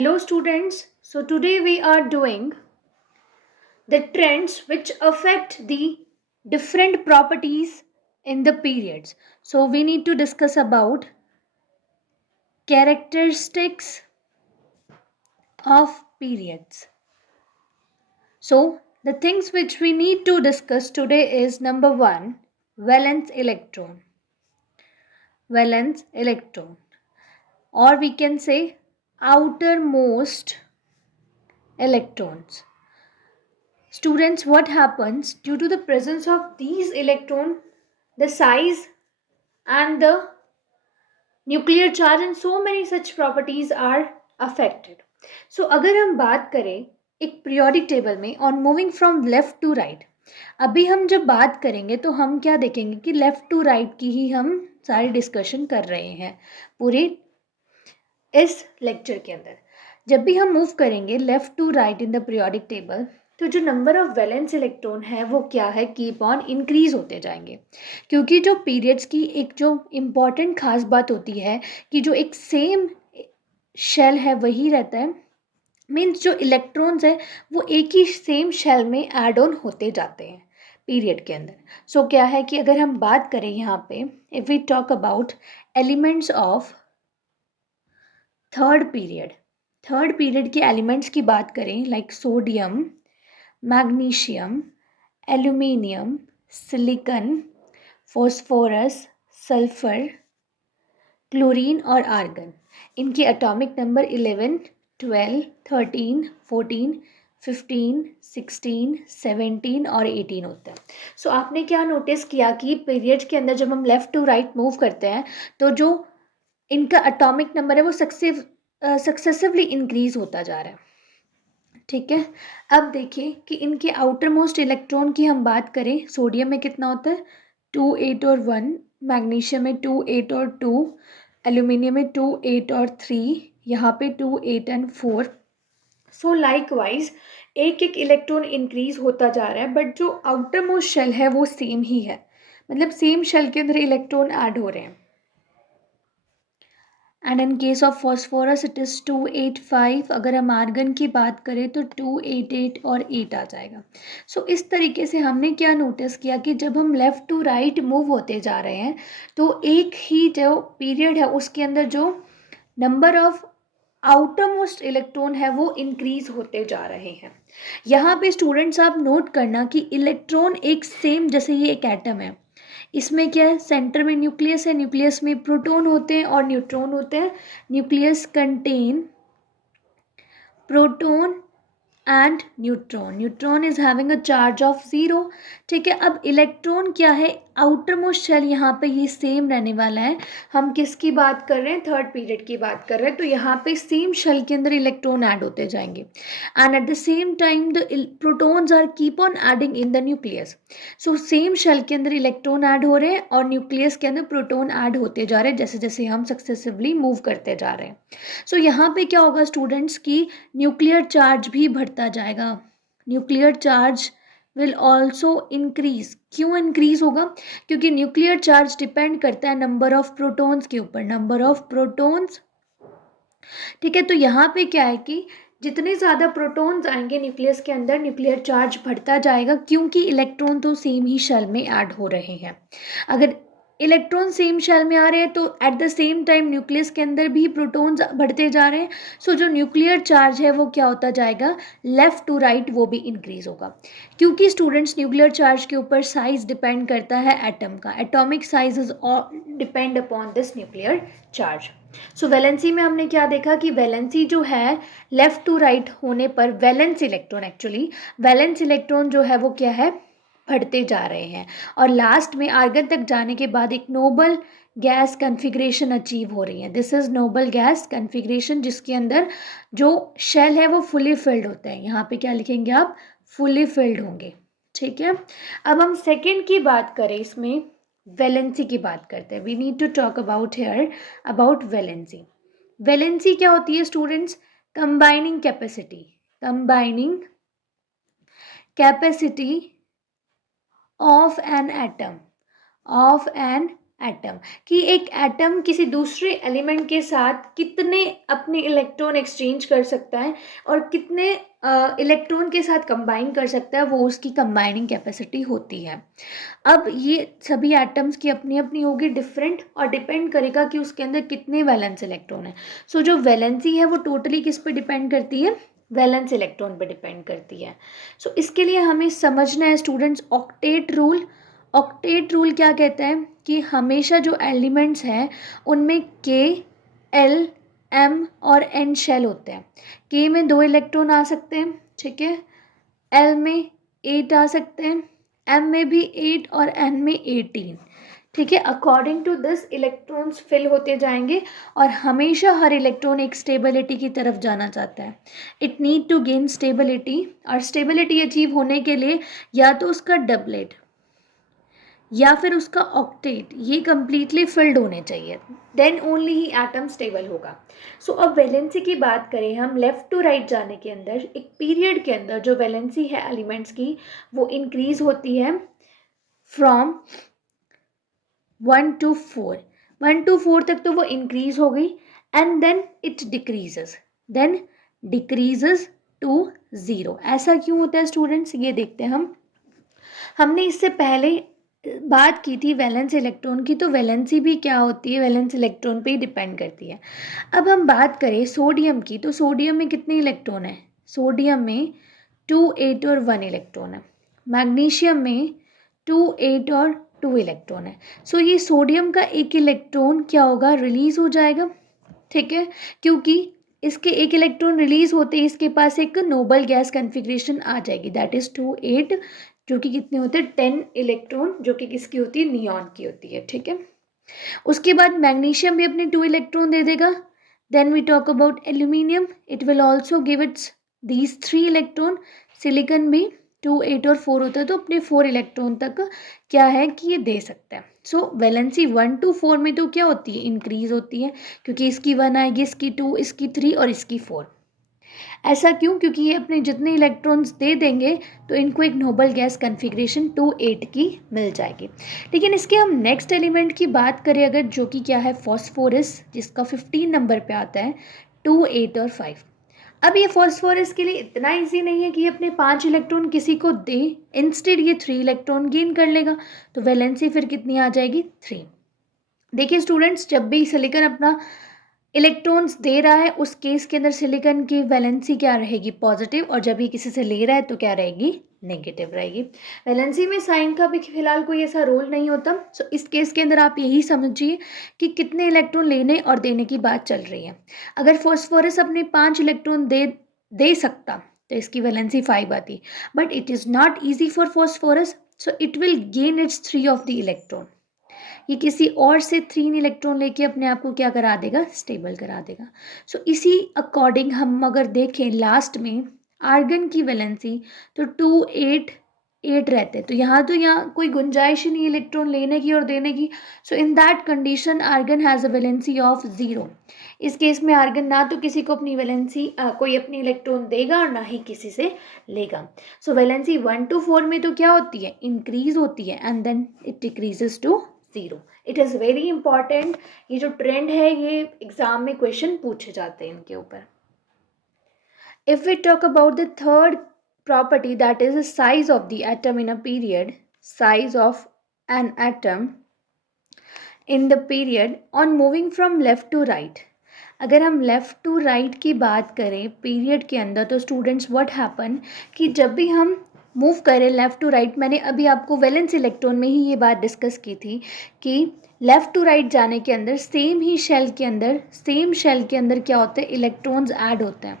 Hello students, so today we are doing the trends which affect the different properties in the periods. So we need to discuss about characteristics of periods. So the things which we need to discuss today is number 1, valence electron. Valence electron, or we can say outermost electrons. Students, what happens due to the presence of these electron, the size and the nuclear charge and so many such properties are affected. So अगर हम बात करें एक periodic table में on moving from left to right, अभी हम जब बात करेंगे तो हम क्या देखेंगे कि लेफ्ट टू राइट की ही हम सारी डिस्कशन कर रहे हैं पूरी इस लेक्चर के अंदर. जब भी हम मूव करेंगे left to right in the periodic table, तो जो नंबर ऑफ वैलेंस इलेक्ट्रॉन है वो क्या है, कीप ऑन इंक्रीज होते जाएंगे. क्योंकि जो पीरियड्स की एक जो इम्पॉर्टेंट खास बात होती है कि जो एक सेम शेल है वही रहता है. मीन्स जो इलेक्ट्रॉन्स है वो एक ही सेम शेल में ऐड ऑन होते जाते हैं पीरियड के अंदर. सो क्या है कि अगर हम बात करें यहाँ पे, if we talk about elements of third period के एलिमेंट्स की बात करें, like sodium, magnesium, aluminium, silicon, phosphorus, sulphur, chlorine और आर्गन. इनके एटॉमिक नंबर 11, 12, 13, 14, 15, 16, 17 और 18 होता है. सो आपने क्या नोटिस किया कि पीरियड के अंदर जब हम लेफ़्ट टू राइट मूव करते हैं तो जो इनका एटॉमिक नंबर है वो सक्सेसिवली इंक्रीज होता जा रहा है. ठीक है. अब देखिए कि इनके आउटर मोस्ट इलेक्ट्रॉन की हम बात करें, सोडियम में कितना होता है 2, 8 और 1, मैग्नीशियम में 2, 8 और 2, एल्यूमिनियम में 2, 8 और 3, यहाँ पे 2, 8 एंड 4. सो लाइकवाइज एक एक इलेक्ट्रॉन इंक्रीज होता जा रहा है, बट जो आउटर मोस्ट शेल है वो सेम ही है. मतलब सेम शेल के अंदर इलेक्ट्रॉन ऐड हो रहे हैं. And in case of phosphorus it is 285. अगर हम आर्गन की बात करें तो 288 और 8 आ जाएगा. सो इस तरीके से हमने क्या नोटिस किया कि जब हम लेफ़्ट टू राइट मूव होते जा रहे हैं तो एक ही जो पीरियड है उसके अंदर जो number of outer most electron है वो इंक्रीज होते जा रहे हैं. यहाँ पे स्टूडेंट्स आप नोट करना कि इलेक्ट्रॉन एक सेम, जैसे ये एक एटम है, इसमें क्या है, सेंटर में न्यूक्लियस है, न्यूक्लियस में प्रोटॉन होते हैं और न्यूट्रॉन होते हैं. Nucleus contain proton and neutron. Neutron is having a charge of 0. ठीक है. अब इलेक्ट्रॉन क्या है, आउटर मोस्ट शेल यहाँ पे ये सेम रहने वाला है. हम किसकी बात कर रहे हैं, थर्ड पीरियड की बात कर रहे हैं. तो यहाँ पे सेम शेल के अंदर इलेक्ट्रॉन ऐड होते जाएंगे and at the same time the protons are keep on adding in the nucleus. So same shell के अंदर इलेक्ट्रॉन ऐड हो रहे हैं और न्यूक्लियस के अंदर प्रोटॉन ऐड होते जा रहे हैं जैसे जैसे हम सक्सेसिवली मूव करते जा रहे हैं. सो यहाँ पे क्या होगा स्टूडेंट्स की न्यूक्लियर चार्ज भी बढ़ता जाएगा. Nuclear charge will also increase. क्यों इंक्रीज होगा, क्योंकि न्यूक्लियर चार्ज डिपेंड करता है नंबर ऑफ प्रोटॉन्स के ऊपर, नंबर ऑफ प्रोटॉन्स. ठीक है. तो यहाँ पे क्या है कि जितने ज़्यादा प्रोटॉन्स आएंगे न्यूक्लियस के अंदर, न्यूक्लियर चार्ज बढ़ता जाएगा क्योंकि इलेक्ट्रॉन तो सेम ही शेल में ऐड हो रहे हैं. अगर इलेक्ट्रॉन सेम शेल में आ रहे हैं तो eight the same time nucleus के अंदर भी प्रोटॉन्स बढ़ते जा रहे हैं. सो जो न्यूक्लियर चार्ज है वो क्या होता जाएगा, लेफ़्ट टू राइट वो भी इंक्रीज होगा. क्योंकि स्टूडेंट्स न्यूक्लियर चार्ज के ऊपर साइज डिपेंड करता है एटम का. Atomic size is depend upon this nuclear charge. So valency में हमने क्या देखा कि वैलेंसी जो है लेफ़्ट टू राइट होने पर वैलेंस इलेक्ट्रॉन जो है वो क्या है, बढ़ते जा रहे हैं. और लास्ट में आर्गन तक जाने के बाद एक नोबल गैस कन्फिग्रेशन अचीव हो रही है. This is noble gas configuration जिसके अंदर जो शेल है वो फुली फिल्ड होता है. यहाँ पे क्या लिखेंगे आप, फुली फिल्ड होंगे. ठीक है. अब हम सेकेंड की बात करें, इसमें वैलेंसी की बात करते हैं. We need to talk about here about valency. Valency क्या होती है students, combining capacity. Combining capacity of an atom atom, कि एक एटम किसी दूसरे एलिमेंट के साथ कितने अपने इलेक्ट्रॉन एक्सचेंज कर सकता है और कितने इलेक्ट्रॉन के साथ कंबाइन कर सकता है, वो उसकी कंबाइनिंग कैपेसिटी होती है। अब ये सभी एटम्स की अपनी अपनी होगी डिफरेंट, और डिपेंड करेगा कि उसके अंदर कितने वैलेंस इलेक्ट्रॉन है। सो जो वैलेंसी है वो टोटली किस पे डिपेंड करती है, वैलेंस इलेक्ट्रॉन पे डिपेंड करती है। सो इसके लिए हमें समझना है students octet rule. Octet rule क्या कहता है कि हमेशा जो एलिमेंट्स हैं उनमें के, एल, एम और एन शेल होते हैं। के में 2 इलेक्ट्रॉन आ सकते हैं, ठीक है, एल में 8 आ सकते हैं, एम में भी 8 और एन में 18, ठीक है। According to this electrons fill होते जाएंगे और हमेशा हर इलेक्ट्रॉन एक स्टेबिलिटी की तरफ जाना चाहता है। It need to gain stability, और स्टेबिलिटी अचीव होने के लिए या तो उसका डबलेट या फिर उसका ऑक्टेट ये कंप्लीटली फिल्ड होने चाहिए, देन ओनली ही एटम स्टेबल होगा। सो अब वैलेंसी की बात करें हम, लेफ्ट टू राइट जाने के अंदर एक पीरियड के अंदर जो वैलेंसी है एलिमेंट्स की वो इंक्रीज होती है फ्रॉम 1 to 4, 1 to 4 तक तो वो इंक्रीज हो गई, and then it decreases, then decreases to 0। ऐसा क्यों होता है स्टूडेंट्स, ये देखते हैं हम। हमने इससे पहले बात की थी वैलेंस इलेक्ट्रॉन की, तो वैलेंसी भी क्या होती है, वैलेंस इलेक्ट्रॉन पे ही डिपेंड करती है। अब हम बात करें सोडियम की, तो सोडियम में कितने इलेक्ट्रॉन है, सोडियम में 2, 8 और 1 इलेक्ट्रॉन है। मैग्नीशियम में 2, 8 और 2 इलेक्ट्रॉन है। सो ये सोडियम का एक इलेक्ट्रॉन क्या होगा, रिलीज हो जाएगा, ठीक है, क्योंकि इसके एक इलेक्ट्रॉन रिलीज होते ही इसके पास एक नोबल गैस कॉन्फ़िगरेशन आ जाएगी, दैट इज 2, 8, जो कि कितने होते हैं 10 इलेक्ट्रॉन, जो कि किसकी होती है, नियॉन की होती है, ठीक है। उसके बाद मैग्नीशियम भी अपने 2 इलेक्ट्रॉन दे देगा। Then we talk about aluminium, it will also give its these 3 electron. Silicon भी 2, 8 और 4 होता है, तो अपने 4 इलेक्ट्रॉन तक क्या है कि ये दे सकता है। सो वैलेंसी 1 to 4 में तो क्या होती है, इंक्रीज होती है, क्योंकि इसकी 1 आएगी, इसकी 2, इसकी 3 और इसकी 4। ऐसा क्यों, क्योंकि ये अपने जितने इलेक्ट्रॉन्स दे देंगे तो इनको एक नोबल गैस कॉन्फ़िगरेशन 2, 8 की मिल जाएगी। लेकिन इसके हम नेक्स्ट एलिमेंट की बात करें अगर, जो कि क्या है, फॉस्फोरस, जिसका 15 नंबर पे आता है, 2, 8 और 5। अब ये फॉस्फोरस के लिए इतना इजी नहीं है कि ये अपने 5 इलेक्ट्रॉन किसी को दे, इंस्टेड ये 3 इलेक्ट्रॉन गेन कर लेगा, तो वैलेंसी फिर कितनी आ जाएगी, 3। देखिए स्टूडेंट्स, जब भी सिलिकॉन अपना इलेक्ट्रॉन्स दे रहा है उस केस के अंदर सिलिकॉन की वैलेंसी क्या रहेगी, पॉजिटिव, और जब ये किसी से ले रहा है तो क्या रहेगी, नेगेटिव रहेगी। वैलेंसी में साइन का भी फिलहाल कोई ऐसा रोल नहीं होता। सो इस केस के अंदर आप यही समझिए कि कितने इलेक्ट्रॉन लेने और देने की बात चल रही है। अगर फॉस्फोरस अपने 5 इलेक्ट्रॉन दे सकता तो इसकी वैलेंसी 5 आती, but it is not easy for phosphorus, so it will gain it's 3 of the electron. ये किसी और से 3 इलेक्ट्रॉन लेके अपने आप को क्या करा देगा, स्टेबल करा देगा। सो इसी अकॉर्डिंग हम अगर देखें लास्ट में आर्गन की वैलेंसी, तो 2, 8, 8 रहते हैं, तो यहाँ कोई गुंजाइश ही नहीं इलेक्ट्रॉन लेने की और देने की। So in that condition argon has a valency of 0। इस केस में आर्गन ना तो किसी को अपनी वैलेंसी कोई अपनी इलेक्ट्रॉन देगा और ना ही किसी से लेगा। सो वैलेंसी 1 to 4 में तो क्या होती है, इंक्रीज होती है, and then it decreases to 0। It is very important, ये जो ट्रेंड है ये एग्जाम में क्वेश्चन पूछे जाते हैं इनके ऊपर। If we talk about the third property, that is the size of the atom in a period, size of an atom in the period on moving from left to right। अगर हम left to right की बात करें period के अंदर, तो students what happen कि जब भी हम मूव करें लेफ़्ट टू राइट, मैंने अभी आपको वैलेंस इलेक्ट्रॉन में ही ये बात डिस्कस की थी कि लेफ़्ट टू राइट जाने के अंदर सेम शेल के अंदर क्या होता है, इलेक्ट्रॉन्स ऐड होते हैं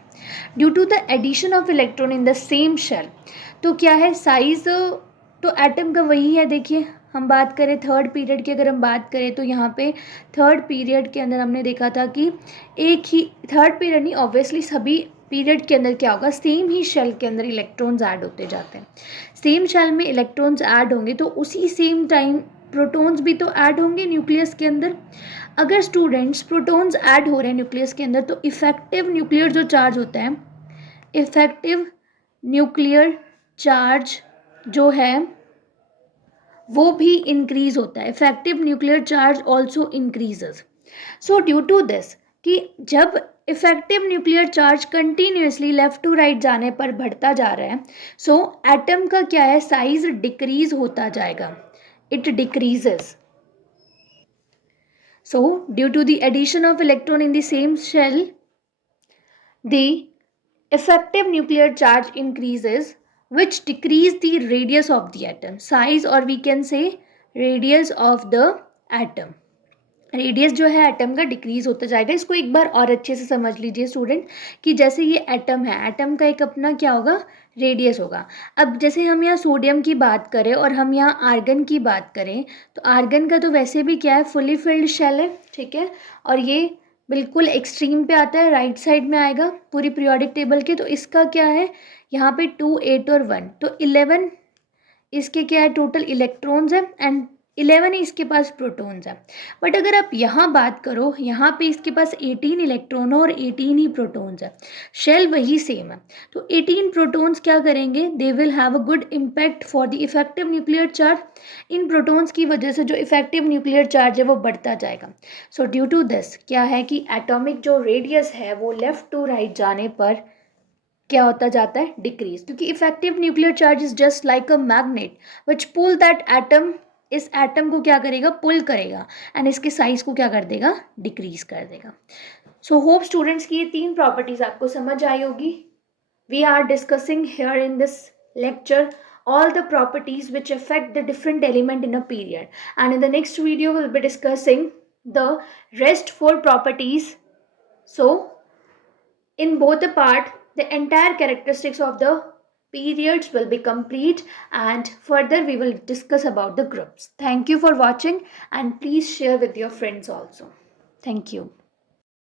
due to the addition of electron in the same shell. तो क्या है, साइज तो एटम का वही है। देखिए हम बात करें थर्ड पीरियड की, अगर हम बात करें तो यहाँ पे थर्ड पीरियड के अंदर हमने देखा था कि एक ही थर्ड पीरियड नहीं, ऑब्वियसली सभी पीरियड के अंदर क्या होगा, सेम ही शेल के अंदर इलेक्ट्रॉन्स ऐड होते जाते हैं। सेम शेल में इलेक्ट्रॉन्स ऐड होंगे तो उसी सेम टाइम प्रोटॉन्स भी तो ऐड होंगे न्यूक्लियस के अंदर। अगर स्टूडेंट्स प्रोटॉन्स ऐड हो रहे हैं न्यूक्लियस के अंदर, तो इफेक्टिव न्यूक्लियर जो चार्ज होता है, इफेक्टिव न्यूक्लियर चार्ज जो है वो भी इंक्रीज होता है. Effective nuclear charge also increases. So due to this कि जब effective nuclear charge continuously left to right जाने पर बढ़ता जा रहा है, सो एटम का क्या है, साइज डिक्रीज होता जाएगा, it decreases. So due to the addition of electron in the same shell, the effective nuclear charge increases, which decrease the radius of the atom size, or we can say radius of the atom. Radius जो है atom का decrease होता जाएगा. इसको एक बार और अच्छे से समझ लीजिए स्टूडेंट कि जैसे ये एटम है, एटम का एक अपना क्या होगा, रेडियस होगा. अब जैसे हम यहाँ सोडियम की बात करें और हम यहाँ आर्गन की बात करें, तो आर्गन का तो वैसे भी क्या है, फुली फिल्ड शेल है, ठीक है, और ये बिल्कुल एक्सट्रीम पे आता है, राइट साइड में आएगा पूरी पीरियोडिक टेबल के. तो इसका क्या है, यहाँ पे 2, 8 और 1, तो 11 इसके क्या है, टोटल इलेक्ट्रॉन्स है, एंड 11 ही इसके पास प्रोटॉन्स है. बट अगर आप यहाँ बात करो, यहाँ पे इसके पास 18 इलेक्ट्रॉन और 18 ही प्रोटॉन्स है. शेल वही सेम है. तो 18 प्रोटॉन्स क्या करेंगे, they will have a good impact for the effective nuclear charge. In protons की वजह से जो इफेक्टिव न्यूक्लियर चार्ज है वो बढ़ता जाएगा. सो ड्यू टू दिस क्या है कि एटॉमिक जो रेडियस है वो लेफ्ट टू राइट जाने पर क्या होता जाता है, डिक्रीज. क्योंकि effective nuclear charge is just like a magnet which pull that atom. इस एटम को क्या करेगा, पुल करेगा, एंड इसके साइज को क्या कर देगा, डिक्रीज कर देगा. सो होप स्टूडेंट्स की ये 3 प्रॉपर्टीज आपको समझ आई होगी. We are discussing here in this lecture all the properties which affect the different element in a period, and in the next video we'll be discussing the rest 4 properties. So in both the part, the entire characteristics of the periods will be complete, and further we will discuss about the groups. Thank you for watching, and please share with your friends also. Thank you.